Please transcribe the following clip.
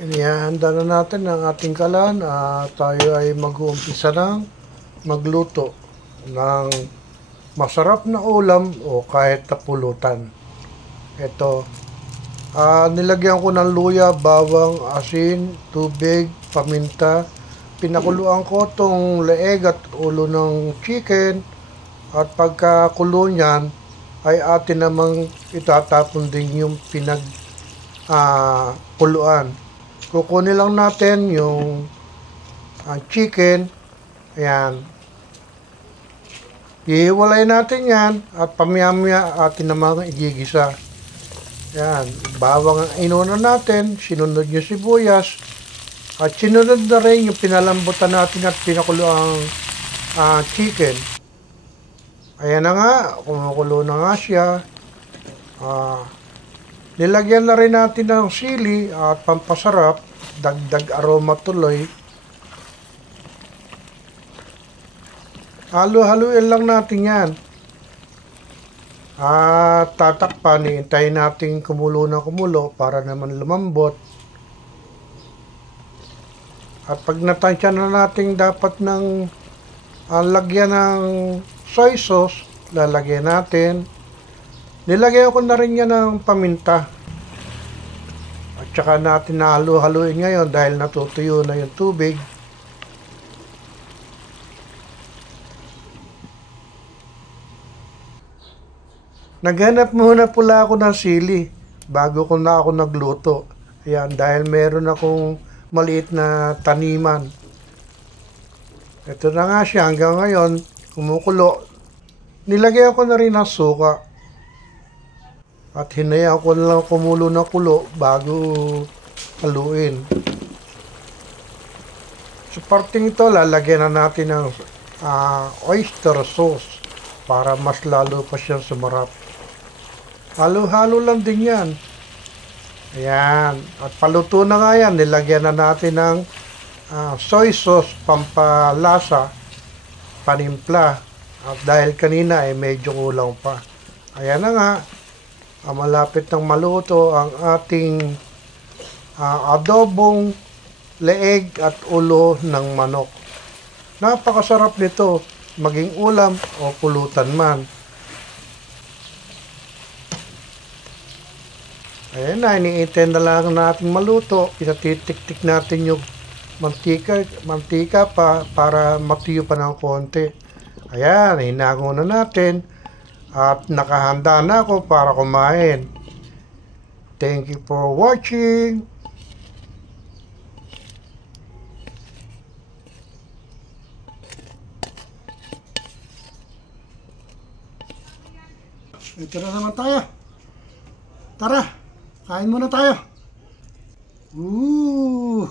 Inihanda na natin ang ating kalan at tayo ay mag-uumpisa ng magluto ng masarap na ulam o kahit tapulutan. Ito, nilagyan ko ng luya, bawang, asin, tubig, paminta. Pinakuluan ko tong leeg at ulo ng chicken at pagkakulo niyan ay atin namang itatapon din yung kuluan. Kukunin lang natin yung chicken. Ayan. Ihiwalay natin yan at pamaya-maya atin namang igigisa. Ayan. Bawang ang inuna natin. Sinunod yung sibuyas. At sinunod na rin yung pinalambutan natin at pinakulo ang chicken. Ayan na nga. Kumukulo na nga siya. Nilagyan na rin natin ng sili at pampasarap, dagdag aroma tuloy. Halo-haluin lang natin yan. At tatakpan, hintayin natin kumulo na kumulo para naman lumambot. At pag natansya na natin dapat ng lagyan ng soy sauce, lalagyan natin. Nilagyan ko na rin yan ng paminta. At saka natin nahalo-haluin ngayon dahil natutuyo na yung tubig. Naghanap muna pula ako ng sili bago ko na ako nagluto. Ayan, dahil meron akong maliit na taniman. Ito na nga siya hanggang ngayon, kumukulo. Nilagyan ko na rin ng suka. At hinayaan ko na lang kumulo na kulo bago haluin. Sa parting ito, lalagyan na natin ng oyster sauce para mas lalo pa siyang sumarap. Halo-halo lang din yan. Ayan. At paluto na nga yan. Nilagyan na natin ng soy sauce, pampalasa, panimpla. At dahil kanina ay medyo kulang pa. Ayan na nga. Malapit ng maluto ang ating adobong leeg at ulo ng manok. Napakasarap nito, maging ulam o pulutan man. Ayan na, iniintay na lang natin maluto. Pinatitik-tik natin yung mantika pa para matuyo pa ng konti. Ayan, hinango na natin. At nakahanda na ako para kumain. Thank you for watching. Ito na naman tayo. Tara, kain muna tayo. Ooh.